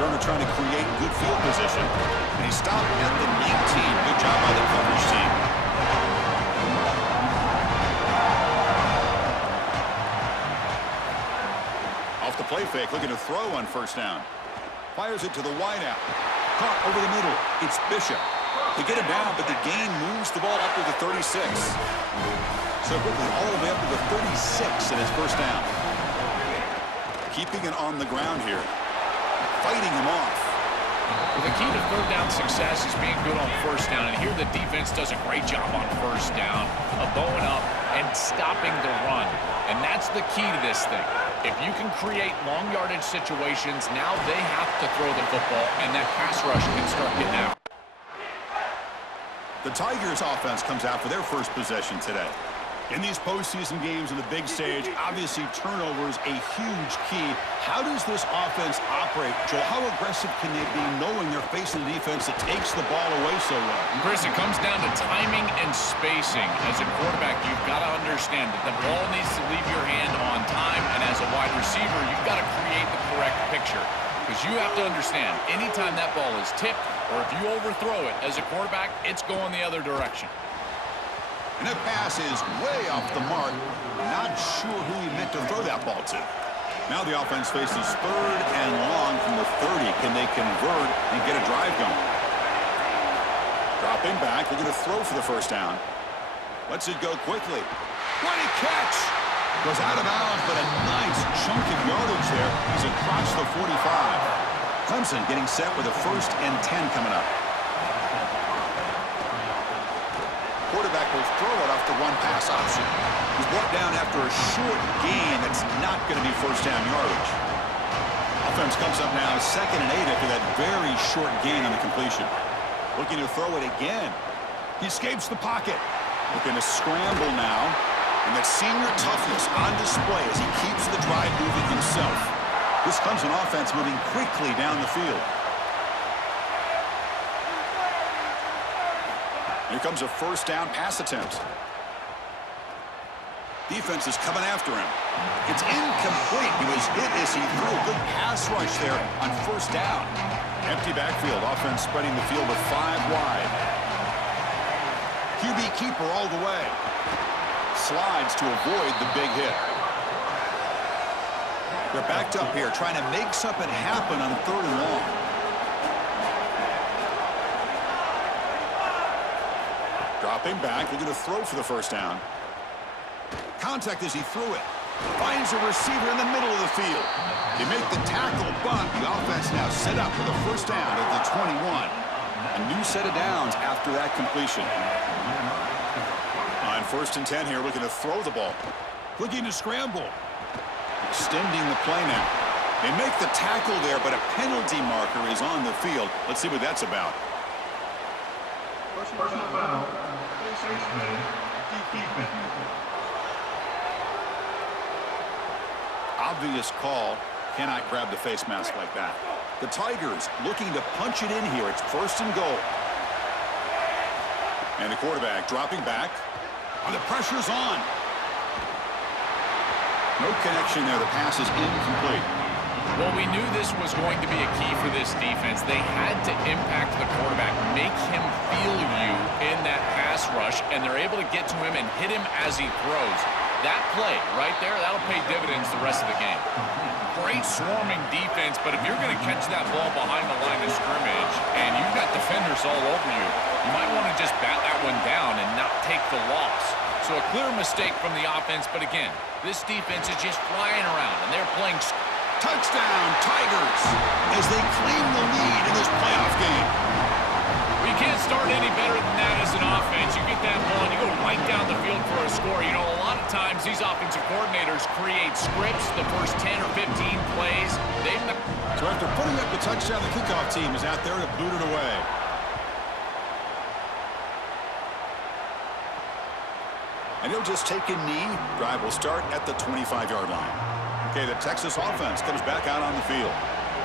Turner trying to create good field position. And he stopped at the 19. Good job by the coverage team. Off the play fake, looking to throw on first down. Fires it to the wideout. Caught over the middle. It's Bishop. They get him down, but the gain moves the ball up to the 36. So quickly, all the way up to the 36 in his first down. Keeping it on the ground here. Fighting him off. Well, the key to third down success is being good on first down. And here the defense does a great job on first down of bowing up and stopping the run. And that's the key to this thing. If you can create long yardage situations, now they have to throw the football, and that pass rush can start getting out. The Tigers offense comes out for their first possession today. In these postseason games on the big stage, obviously turnover is a huge key. How does this offense operate, Joel? How aggressive can they be knowing they're facing a defense that takes the ball away so well? Chris, it comes down to timing and spacing. As a quarterback, you've got to understand that the ball needs to leave your hand on time, and as a wide receiver, you've got to create the correct picture. Because you have to understand, anytime that ball is tipped, or if you overthrow it as a quarterback, it's going the other direction. And that pass is way off the mark. Not sure who he meant to throw that ball to. Now the offense faces third and long from the 30. Can they convert and get a drive going? Dropping back, looking to throw for the first down. Lets it go quickly. What a catch! Goes out of bounds, but a nice chunk of yardage there. He's across the 45. Clemson getting set with a 1st and 10 coming up. Quarterback will throw it off the one-pass option. He's brought down after a short gain that's not going to be first down yardage. Offense comes up now 2nd and 8 after that very short gain on the completion. Looking to throw it again. He escapes the pocket. Looking to scramble now. And that senior toughness on display as he keeps the drive moving himself. This Clemson offense moving quickly down the field. Here comes a first down pass attempt. Defense is coming after him. It's incomplete. He was hit as he threw a good pass rush there on first down. Empty backfield. Offense spreading the field to 5 wide. QB keeper all the way. Slides to avoid the big hit. They're backed up here trying to make something happen on 3rd and long. Dropping back, looking to throw for the first down. Contact as he threw it. Finds a receiver in the middle of the field. They make the tackle, but the offense now set up for the first down at the 21. A new set of downs after that completion. On 1st and 10 here, looking to throw the ball. Looking to scramble. Extending the play now. They make the tackle there, but a penalty marker is on the field. Let's see what that's about. Personal foul. Obvious call. Cannot grab the face mask like that. The Tigers looking to punch it in here. It's 1st and goal. And the quarterback dropping back. And the pressure's on. No connection there. The pass is incomplete. Well, we knew this was going to be a key for this defense. They had to impact the quarterback, make him feel you in that pass rush, and they're able to get to him and hit him as he throws. That play right there, that'll pay dividends the rest of the game. Great swarming defense, but if you're going to catch that ball behind the line of scrimmage and you've got defenders all over you, you might want to just bat that one down and not take the loss. So a clear mistake from the offense, but again, this defense is just flying around, and they're playing. Touchdown, Tigers, as they claim the lead in this playoff game. We can't start any better than that as an offense. You get that ball, and you go right down the field for a score. You know, a lot of times these offensive coordinators create scripts the first 10 or 15 plays. So after putting up the touchdown, the kickoff team is out there to boot it away. And he'll just take a knee. Drive will start at the 25-yard line. Okay, the Texas offense comes back out on the field.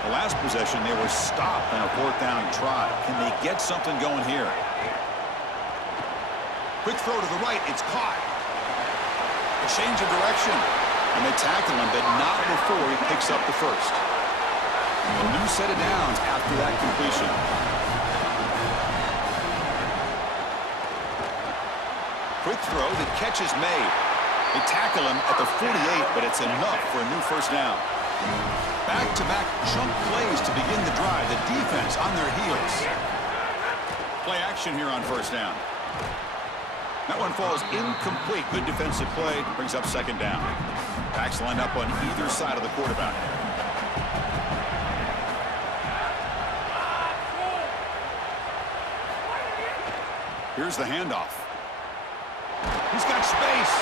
The last possession, they were stopped on a 4th down try. Can they get something going here? Quick throw to the right. It's caught. A change of direction. And they tackle him, but not before he picks up the first. A new set of downs after that completion. Quick throw, the catch is made. They tackle him at the 48, but it's enough for a new first down. Back-to-back chunk plays to begin the drive. The defense on their heels. Play action here on first down. That one falls incomplete. Good defensive play. Brings up second down. Backs lined up on either side of the quarterback. Here's the handoff. He's got space.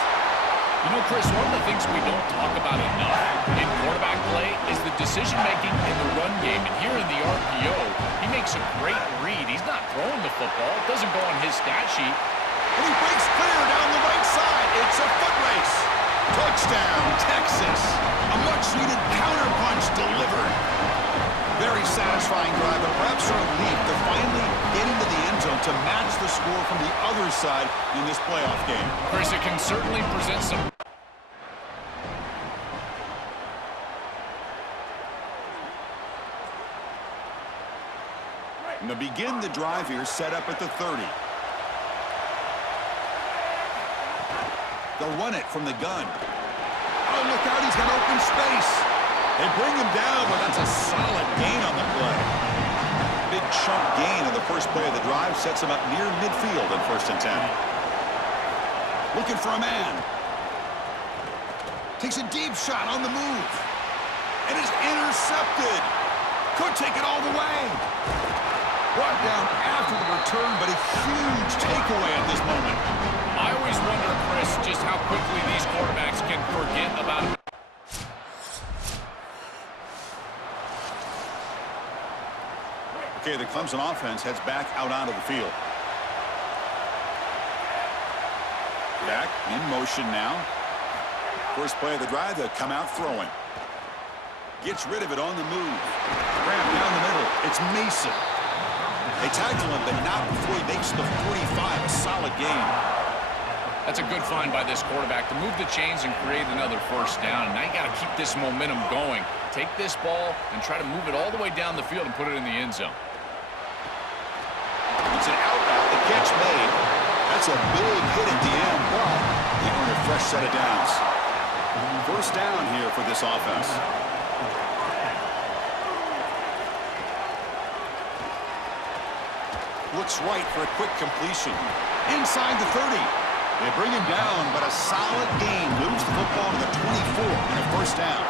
You know, Chris, one of the things we don't talk about enough in quarterback play is the decision-making in the run game. And here in the RPO, he makes a great read. He's not throwing the football. It doesn't go on his stat sheet. And he breaks clear down the right side. It's a foot race. Touchdown, Texas. A much-needed counterpunch delivered. Very satisfying drive, but perhaps a relief to finally get into the end zone to match the score from the other side in this playoff game. Chris, it can certainly present some... And to begin the drive here, set up at the 30. They'll run it from the gun. Oh, look out, he's got open space. They bring him down, but that's a solid gain on the play. Big chunk gain on the first play of the drive sets him up near midfield in 1st and 10. Looking for a man. Takes a deep shot on the move. And is intercepted. Could take it all the way. Brought down after the return, but a huge takeaway at this moment. I always wonder, Chris, just how quickly these quarterbacks can forget about it. Okay, the Clemson offense heads back out onto the field. Back in motion now. First play of the drive, they'll come out throwing. Gets rid of it on the move. Graham down the middle. It's Mason. They tackle him, but not before he makes the 45. A solid gain. That's a good find by this quarterback to move the chains and create another first down. Now you got to keep this momentum going. Take this ball and try to move it all the way down the field and put it in the end zone. It's an out route. The catch made. That's a big hit at the end, but they earn a fresh set of downs. First down here for this offense. Looks right for a quick completion. Inside the 30. They bring him down, but a solid gain moves the football to the 24 and a first down.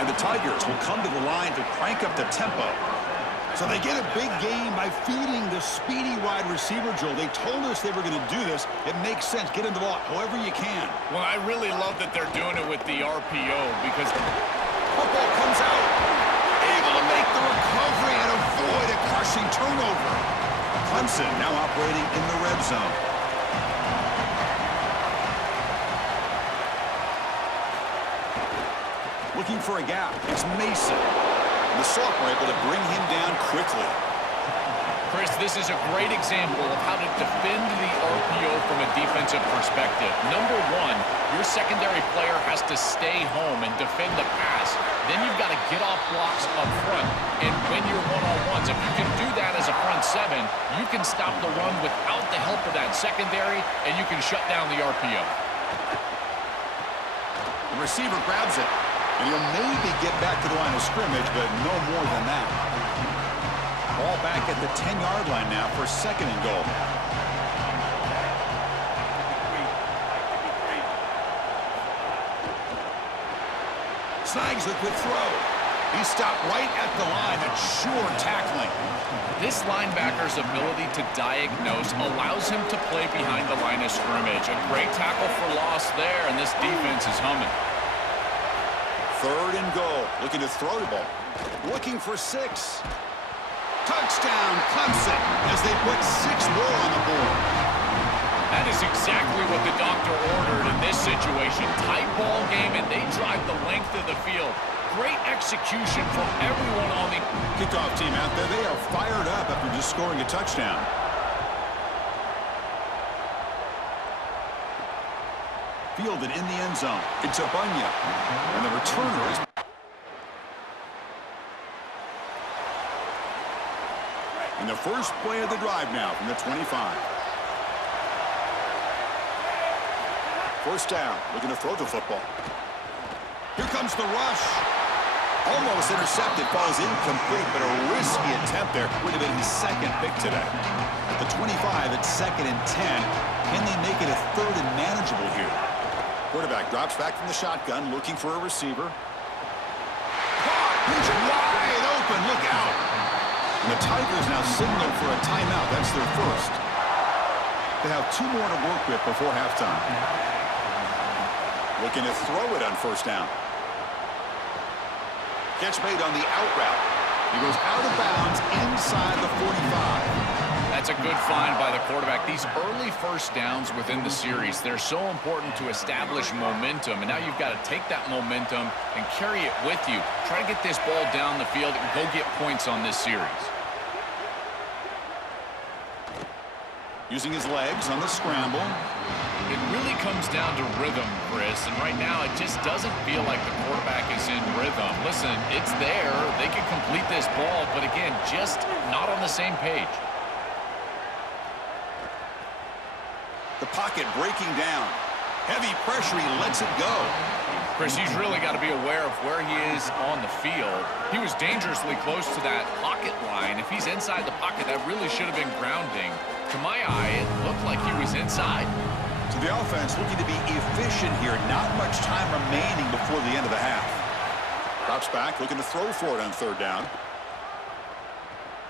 And the Tigers will come to the line to crank up the tempo. So they get a big gain by feeding the speedy wide receiver, Joel. They told us they were going to do this. It makes sense. Get him the ball however you can. Well, I really love that they're doing it with the RPO because football comes out. Able to make the recovery and avoid a crushing turnover. Clemson now operating in the red zone. Looking for a gap. It's Mason. The Soft were able to bring him down quickly. Chris, this is a great example of how to defend the RPO from a defensive perspective. Number one, your secondary player has to stay home and defend the pass. Then you've got to get off blocks up front and win your one-on-ones. If you can do that as a front seven, you can stop the run without the help of that secondary, and you can shut down the RPO. The receiver grabs it. And he'll maybe get back to the line of scrimmage, but no more than that. Ball back at the 10-yard line now for second and goal. Snags the quick throw. He stopped right at the line. That's sure tackling. This linebacker's ability to diagnose allows him to play behind the line of scrimmage. A great tackle for loss there, and this defense is humming. Third and goal. Looking to throw the ball. Looking for 6. Touchdown, Clemson, as they put 6 more on the board. That is exactly what the doctor ordered in this situation. Tight ball game, and they drive the length of the field. Great execution from everyone on the kickoff team out there. They are fired up after just scoring a touchdown. Fielded in the end zone. It's Abunya. And the returner is... And the first play of the drive now from the 25. First down, looking to throw the football. Here comes the rush. Almost intercepted, falls incomplete, but a risky attempt there. Would have been his second pick today. The 25 at 2nd and 10. Can they make it a 3rd and manageable here? Quarterback drops back from the shotgun, looking for a receiver. Caught! He's wide open, look out! And the Tigers now signal for a timeout. That's their first. They have 2 more to work with before halftime. Looking to throw it on first down. Catch made on the out route. He goes out of bounds inside the 45. That's a good find by the quarterback. These early first downs within the series, they're so important to establish momentum. And now you've got to take that momentum and carry it with you. Try to get this ball down the field and go get points on this series. Using his legs on the scramble. It really comes down to rhythm, Chris, and right now it just doesn't feel like the quarterback is in rhythm. Listen, it's there. They can complete this ball, but again, just not on the same page. The pocket breaking down. Heavy pressure, he lets it go. Chris, he's really got to be aware of where he is on the field. He was dangerously close to that pocket line. If he's inside the pocket, that really should have been grounding. To my eye, it looked like he was inside. So the offense looking to be efficient here. Not much time remaining before the end of the half. Drops back, looking to throw for it on 3rd down.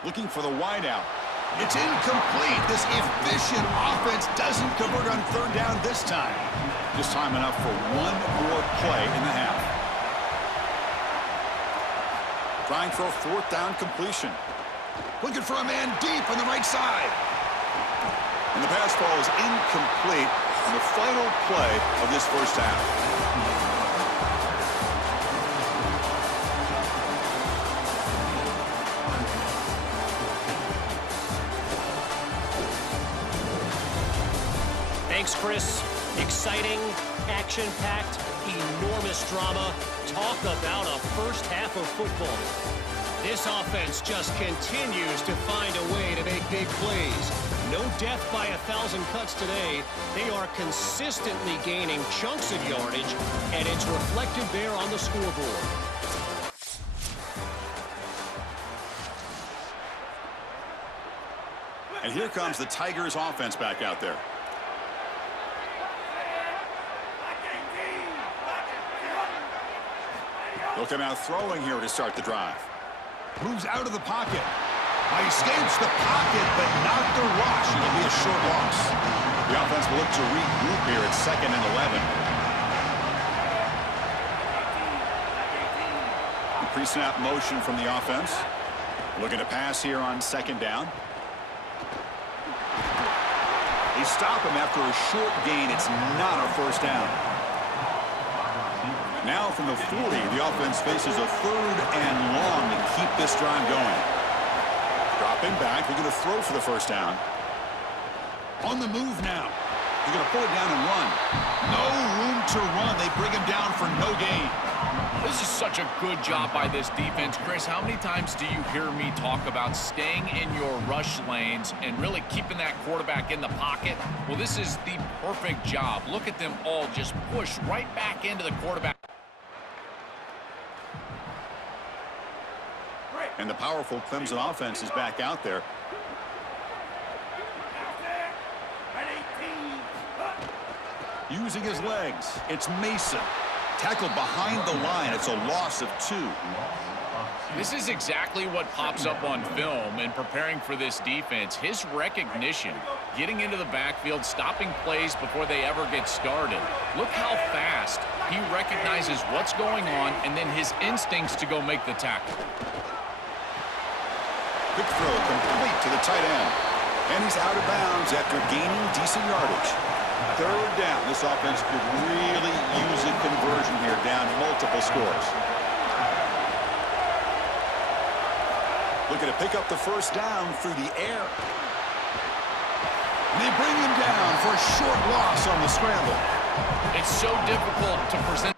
Looking for the wideout. It's incomplete. This efficient offense doesn't convert on 3rd down this time. Just time enough for 1 more play in the half. Trying for a 4th down completion. Looking for a man deep on the right side. And the pass ball is incomplete on the final play of this first half. Thanks, Chris. Exciting, action-packed, enormous drama. Talk about a first half of football. This offense just continues to find a way to make big plays. No death by 1,000 cuts today. They are consistently gaining chunks of yardage, and it's reflected there on the scoreboard. And here comes the Tigers offense back out there. They'll come out throwing here to start the drive. Moves out of the pocket. Escapes the pocket, but not the rush. It'll be a short loss. The offense will look to regroup here at 2nd and 11. Pre-snap motion from the offense. Looking to pass here on 2nd down. They stop him after a short gain. It's not a first down. Now from the 40, the offense faces a 3rd and long to keep this drive going. Dropping back, they're going to throw for the first down. On the move now. They're going to pull it down and run. No room to run. They bring him down for no gain. This is such a good job by this defense. Chris, how many times do you hear me talk about staying in your rush lanes and really keeping that quarterback in the pocket? Well, this is the perfect job. Look at them all just push right back into the quarterback. And the powerful Clemson offense is back out there. Using his legs, it's Mason. Tackled behind the line. It's a loss of 2. This is exactly what pops up on film in preparing for this defense. His recognition, getting into the backfield, stopping plays before they ever get started. Look how fast he recognizes what's going on and then his instincts to go make the tackle. Quick throw complete to the tight end. And he's out of bounds after gaining decent yardage. 3rd down. This offense could really use a conversion here, down multiple scores. Looking to pick up the first down through the air. And they bring him down for a short loss on the scramble. It's so difficult to present.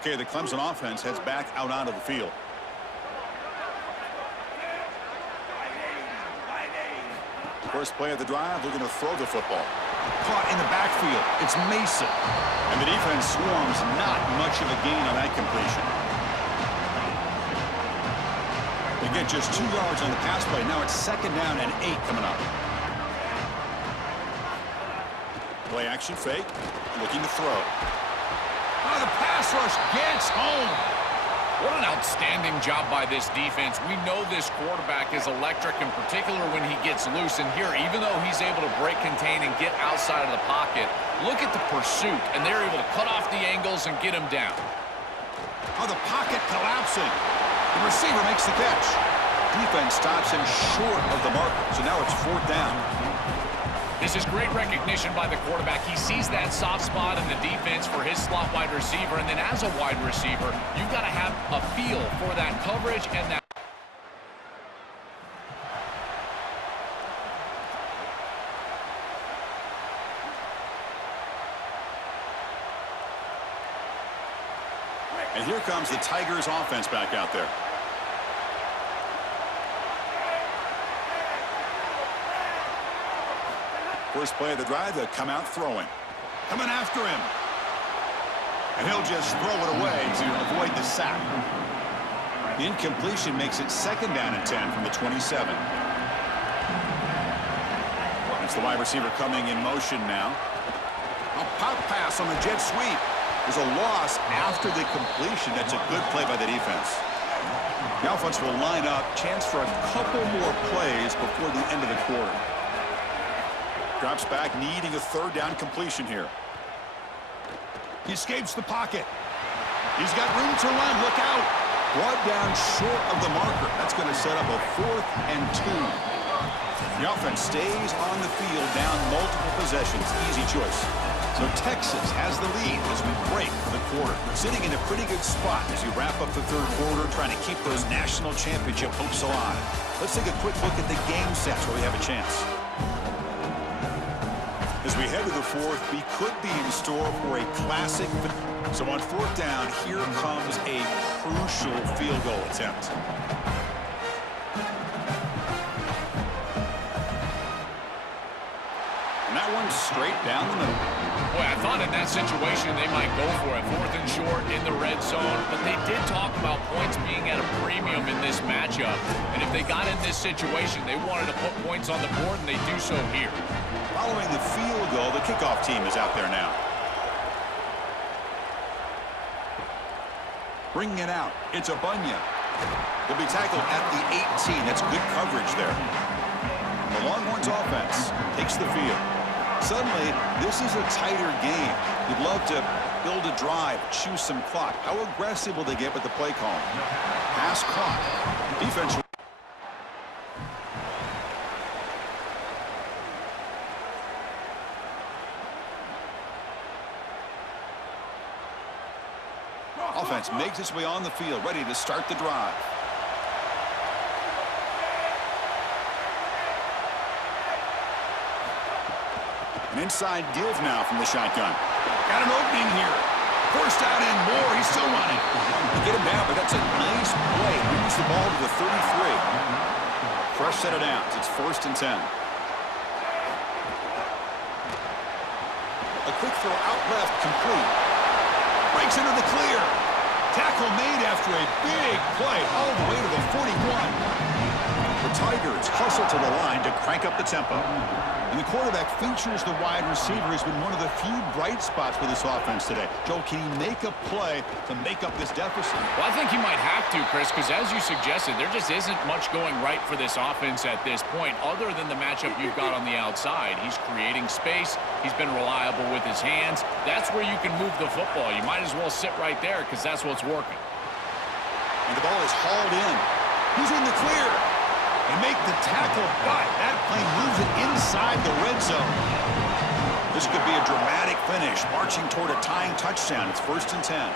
Okay, the Clemson offense heads back out onto the field. First play of the drive, they're going to throw the football. Caught in the backfield. It's Mason. And the defense swarms, not much of a gain on that completion. They get just 2 yards on the pass play. Now it's 2nd down and 8 coming up. Play action fake. Looking to throw. Oh, the pass rush gets home. What an outstanding job by this defense. We know this quarterback is electric, in particular when he gets loose. And here, even though he's able to break, contain, and get outside of the pocket, look at the pursuit. And they're able to cut off the angles and get him down. Oh, the pocket collapsing. The receiver makes the catch. Defense stops him short of the marker. So now it's 4th down. This is great recognition by the quarterback. He sees that soft spot in the defense for his slot wide receiver, and then as a wide receiver, you've got to have a feel for that coverage and that. And here comes the Tigers offense back out there. First play of the drive, they'll come out throwing. Coming after him. And he'll just throw it away to avoid the sack. The incompletion makes it 2nd down and 10 from the 27. It's the wide receiver coming in motion now. A pop pass on the jet sweep. There's a loss after the completion. That's a good play by the defense. The offense will line up. Chance for a couple more plays before the end of the quarter. Drops back, needing a 3rd down completion here. He escapes the pocket. He's got room to run. Look out. Brought down short of the marker. That's going to set up a 4th and 2. The offense stays on the field, down multiple possessions. Easy choice. So Texas has the lead as we break for the quarter. Sitting in a pretty good spot as you wrap up the 3rd quarter, trying to keep those national championship hopes alive. Let's take a quick look at the game sets where we have a chance. As we head to the 4th, we could be in store for a classic. So on 4th down, here comes a crucial field goal attempt. And that one's straight down the middle. Boy, I thought in that situation they might go for it. 4th and short in the red zone. But they did talk about points being at a premium in this matchup. And if they got in this situation, they wanted to put points on the board, and they do so here. Following the field goal, the kickoff team is out there now. Bringing it out. It's a Bunya. He'll be tackled at the 18. That's good coverage there. And the Longhorns offense takes the field. Suddenly, this is a tighter game. You'd love to build a drive, choose some clock. How aggressive will they get with the play call? Pass clock. Defense. Offense makes its way on the field, ready to start the drive. An inside give now from the shotgun. Got an opening here. First out and more. He's still running. They get him down, but that's a nice play. Moves the ball to the 33. Fresh set of downs. It's 1st and 10. A quick throw out left, complete. Breaks into the clear. Tackle made after a big play all the way to the 41. The Tigers hustle to the line to crank up the tempo. And the quarterback features the wide receiver. Has been one of the few bright spots for this offense today. Joe, can he make a play to make up this deficit? Well, I think he might have to, Chris, because as you suggested, there just isn't much going right for this offense at this point, other than the matchup you've got on the outside. He's creating space. He's been reliable with his hands. That's where you can move the football. You might as well sit right there because that's what's working. And the ball is hauled in. He's in the clear. And make the tackle, but that play moves it inside the red zone. This could be a dramatic finish, marching toward a tying touchdown. It's 1st and 10.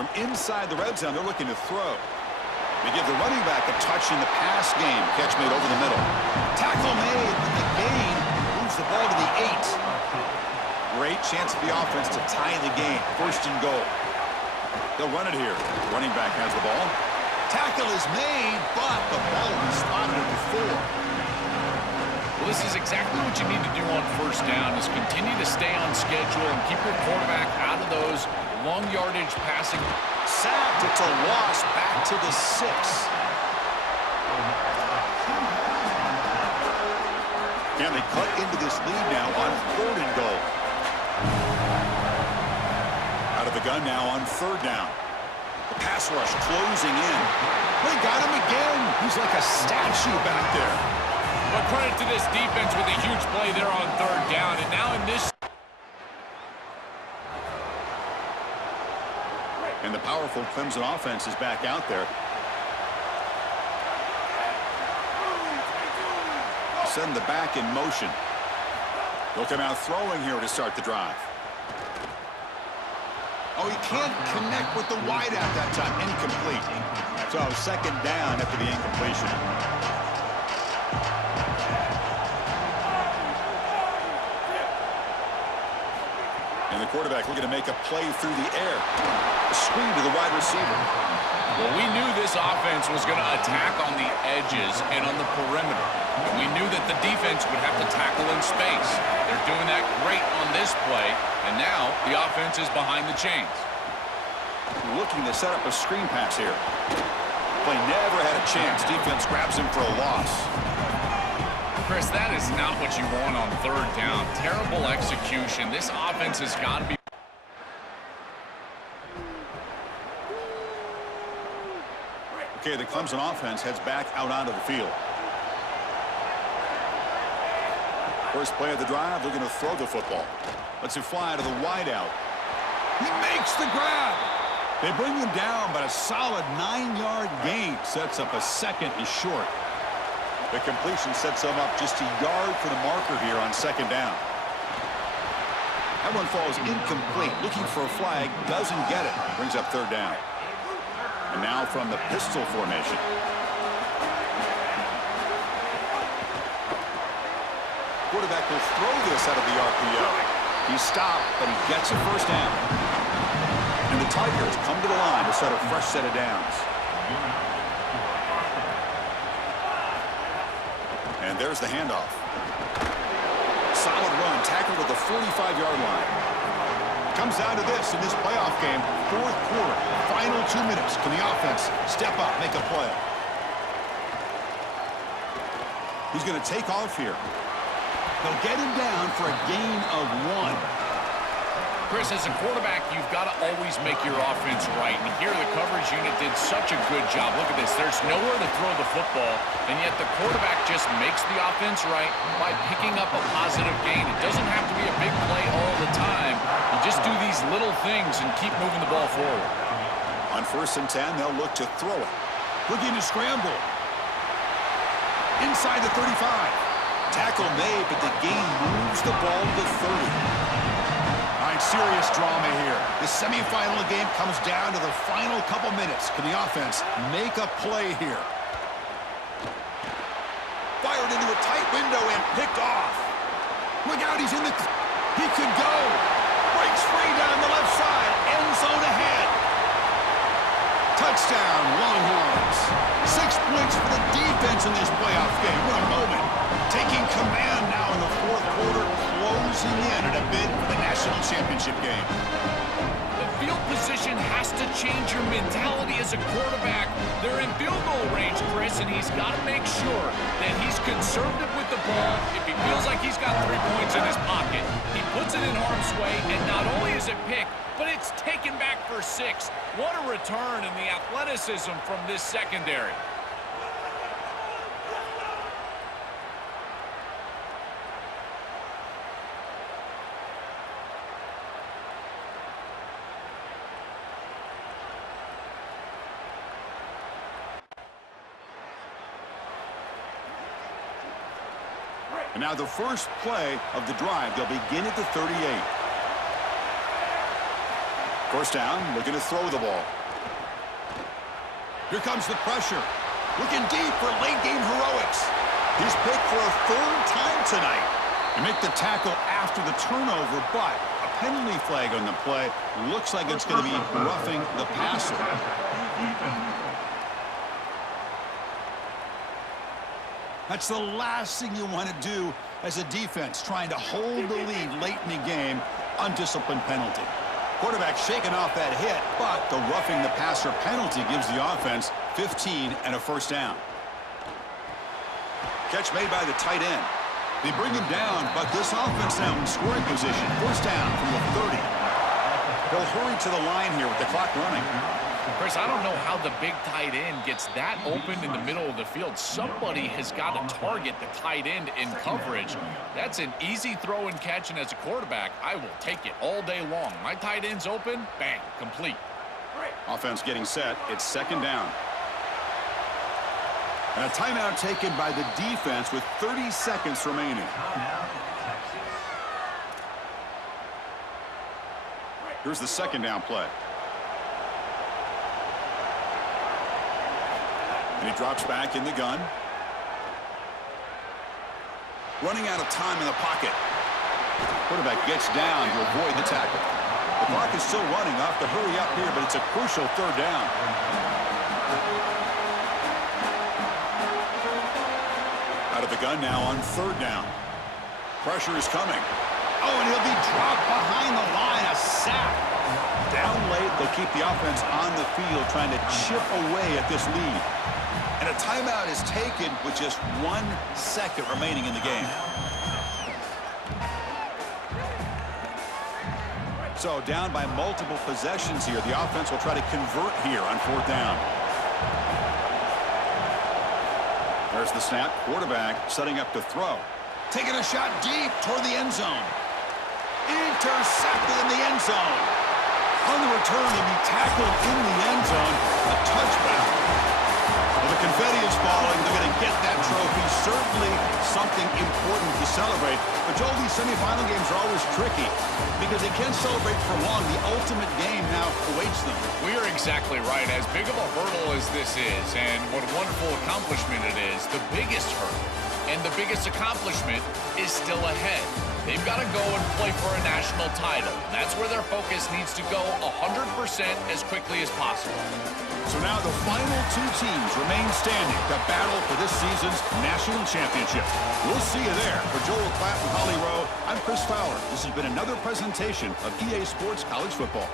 From inside the red zone, they're looking to throw. They give the running back a touch in the pass game. Catch made over the middle. Tackle made, but the gain moves the ball to the 8. great chance for the offense to tie the game. First and goal. They'll run it here. Running back has the ball. Tackle is made, but the ball will be spotted at the 4. Well, this is exactly what you need to do on first down, is continue to stay on schedule and keep your quarterback out of those long yardage passing. Sacked. It's a loss back to the 6. And they cut into this lead now on 3rd and goal. Out of the gun now on 3rd down. The pass rush closing in. They got him again. He's like a statue back there. But credit to this defense with a huge play there on 3rd down. And now in this... And the powerful Clemson offense is back out there. Send the back in motion. They'll come out throwing here to start the drive. Oh, he can't connect with the wideout that time. Incomplete. So 2nd down after the incompletion. And the quarterback looking to make a play through the air. A screen to the wide receiver. Well, we knew this offense was going to attack on the edges and on the perimeter. And we knew that the defense would have to tackle in space. They're doing that great on this play, and now the offense is behind the chains. Looking to set up a screen pass here. Play never had a chance. Defense grabs him for a loss. Chris, that is not what you want on 3rd down. Terrible execution. This offense has got to be... Okay, the Clemson offense heads back out onto the field. First play of the drive, looking to throw the football. Lets it fly to the wideout. He makes the grab. They bring him down, but a solid 9-yard gain sets up a 2nd and short. The completion sets them up just a yard for the marker here on 2nd down. That one falls incomplete. Looking for a flag, doesn't get it. Brings up 3rd down. And now from the pistol formation. Quarterback will throw this out of the RPO. He's stopped, but he gets a 1st down. And the Tigers come to the line to set a fresh set of downs. And there's the handoff. Solid run, tackled at the 45-yard line. Comes down to this in this playoff game, 4th quarter, final 2 minutes. Can the offense step up, make a play? He's going to take off here. They'll get him down for a gain of 1. Chris, as a quarterback, you've got to always make your offense right. And here the coverage unit did such a good job. Look at this. There's nowhere to throw the football, and yet the quarterback just makes the offense right by picking up a positive gain. It doesn't have to be a big play all the time. You just do these little things and keep moving the ball forward. On 1st and 10, they'll look to throw it. Looking to scramble. Inside the 35. Tackle made, but the gain moves the ball to 30. Serious drama here. The semifinal game comes down to the final couple minutes. Can the offense make a play here? Fired into a tight window and picked off. Look out, he's in the... He could go. Breaks free down the left side. End zone ahead. Touchdown, Longhorns. 6 points for the defense in this playoff game. What a moment. Taking command now in the 4th quarter, closing in at a bid for the national championship game. The field position has to change your mentality as a quarterback. They're in field goal range, Chris, and he's got to make sure that he's conservative with the ball. If he feels like he's got 3 points in his pocket, he puts it in harm's way, and not only is it picked, but it's taken back for 6. What a return in the athleticism from this secondary. And now the first play of the drive. They'll begin at the 38. First down, looking to throw the ball. Here comes the pressure. Looking deep for late game heroics. He's picked for a 3rd time tonight. You make the tackle after the turnover, but a penalty flag on the play. Looks like it's going to be roughing the passer. That's the last thing you want to do as a defense, trying to hold the lead late in the game. Undisciplined penalty. Quarterback shaking off that hit, but the roughing the passer penalty gives the offense 15 and a first down. Catch made by the tight end. They bring him down, but this offense now in scoring position. First down from the 30. They'll hurry to the line here with the clock running. Chris, I don't know how the big tight end gets that open in the middle of the field. Somebody has got to target the tight end in coverage. That's an easy throw and catch, and as a quarterback, I will take it all day long. My tight end's open, bang, complete. Offense getting set. It's second down. And a timeout taken by the defense with 30 seconds remaining. Here's the second down play. And he drops back in the gun. Running out of time in the pocket. Quarterback gets down to avoid the tackle. The clock is still running. Off to hurry up here, but it's a crucial third down. Out of the gun now on third down. Pressure is coming. Oh, and he'll be dropped behind the line. A sack. Down late, they'll keep the offense on the field trying to chip away at this lead. And a timeout is taken with just 1 second remaining in the game. So down by multiple possessions here. The offense will try to convert here on fourth down. There's the snap. Quarterback setting up to throw. Taking a shot deep toward the end zone. Intercepted in the end zone. On the return, he'll be tackled in the end zone. A touchback. Well, the confetti is falling. They're going to get that trophy. Certainly something important to celebrate. But, Joel, these semifinal games are always tricky because they can't celebrate for long. The ultimate game now awaits them. We are exactly right. As big of a hurdle as this is, and what a wonderful accomplishment it is, the biggest hurdle and the biggest accomplishment is still ahead. They've got to go and play for a national title. That's where their focus needs to go 100% as quickly as possible. So now the final two teams remain standing to battle for this season's national championship. We'll see you there. For Joel Klatt and Holly Rowe, I'm Chris Fowler. This has been another presentation of EA Sports College Football.